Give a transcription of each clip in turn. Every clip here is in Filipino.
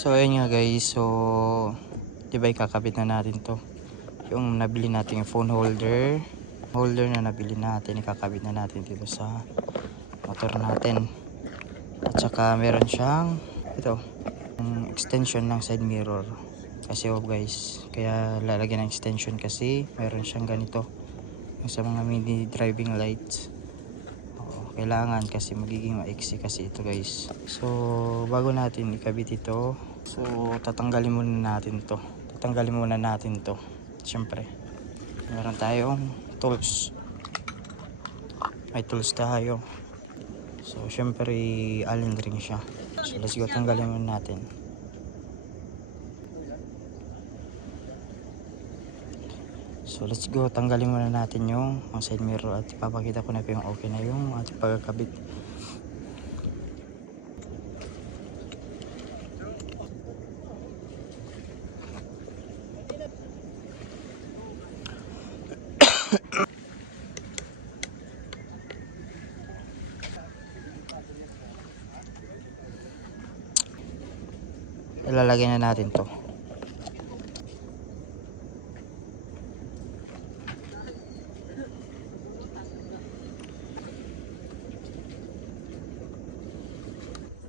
So ayun nga guys, so di ba ikakabit na natin to, yung nabili natin yung phone holder na nabili natin, ikakabit na natin dito sa motor natin. At saka meron siyang ito, yung extension ng side mirror kasi guys, kaya lalagyan ng extension kasi meron siyang ganito yung sa mga mini driving lights. Kailangan kasi magiging maiksi kasi ito guys. So bago natin ikabit ito, so tatanggalin muna natin to. Siyempre meron tayong tools, may tools tayo. So siyempre allen ring siya. So let's go, tanggalin muna natin. So let's go, tanggalin muna natin yung side mirror at ipapakita ko na po yung okay na yung ating pagkakabit. Ilalagay na natin to.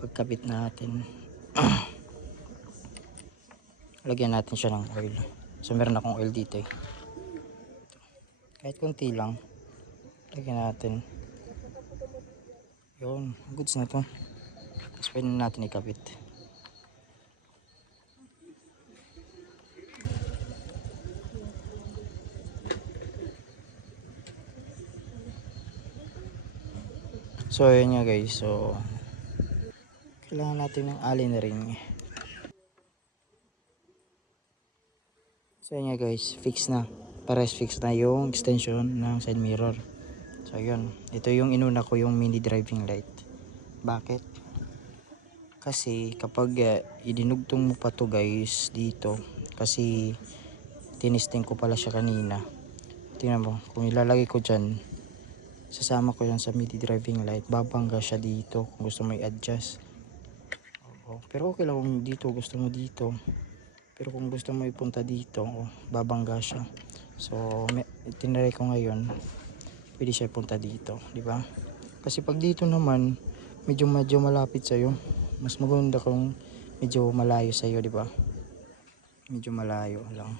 Pagkabit natin lagyan natin siya ng oil. So meron akong oil dito eh, kahit konti lang lagyan natin. Yun, goods na to. Tapos pwede na natin ikabit. So ayun nga guys, so kailangan natin ng allen ring. So ayun nga guys, fix na, pares fix na yung extension ng side mirror. So yun, ito yung inuna ko, yung mini driving light. Bakit? Kasi kapag idinugtong mo pa to guys dito, kasi tinisting ko pala siya kanina. Tingnan mo, kung ilalagay ko dyan, sasama ko yan sa mini driving light, babangga siya dito kung gusto mo i-adjust. Pero okay lang kung dito gusto mo dito, pero kung gusto mo ipunta dito, babangga siya. So tinry ko ngayon, pwede siya ipunta dito, di ba? Kasi pag dito naman medyo malapit sa iyo, mas maganda kung medyo malayo sa iyo, di ba? Medyo malayo lang,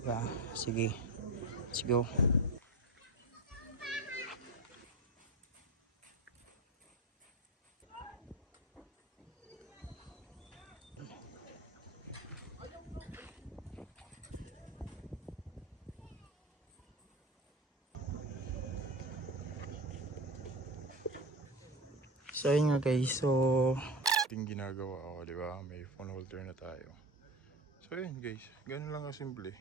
di ba? Sige, let's go. So ayun nga guys, so Ting ginagawa ko, di ba? May phone holder na tayo. So ayun guys, ganun lang kasimple.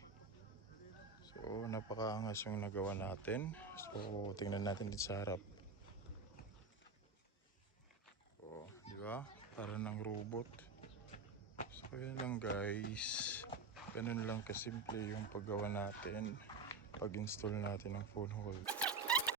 So napakaangas yung nagawa natin. So tingnan natin dito sa harap. Oh, di ba? Para ng robot. So ayun lang guys. Ganun lang kasimple yung paggawa natin, pag-install natin ng phone holder.